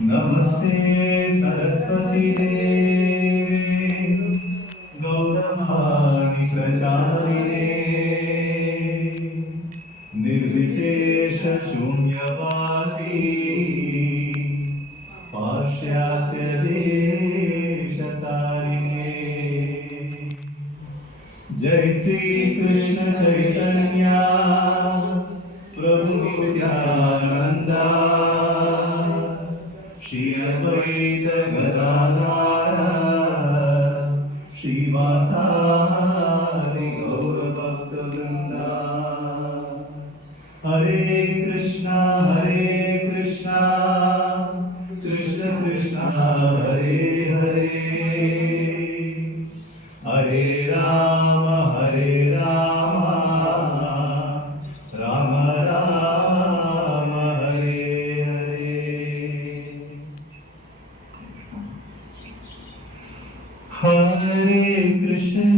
नमस्ते सरस्वती देवे गौरवाणी प्रचारिणे निर्विशेष शून्यवादी पाश्चात्य देशतारिणे जय श्री कृष्ण चैतन्य प्रभु नित्यानंदा श्री अद्वैत गदाधर श्रीवासादि गौर भक्तवृंद हरे कृष्णा कृष्ण कृष्ण हरे हरे हरे राम राम राम हरे हरे हरे कृष्ण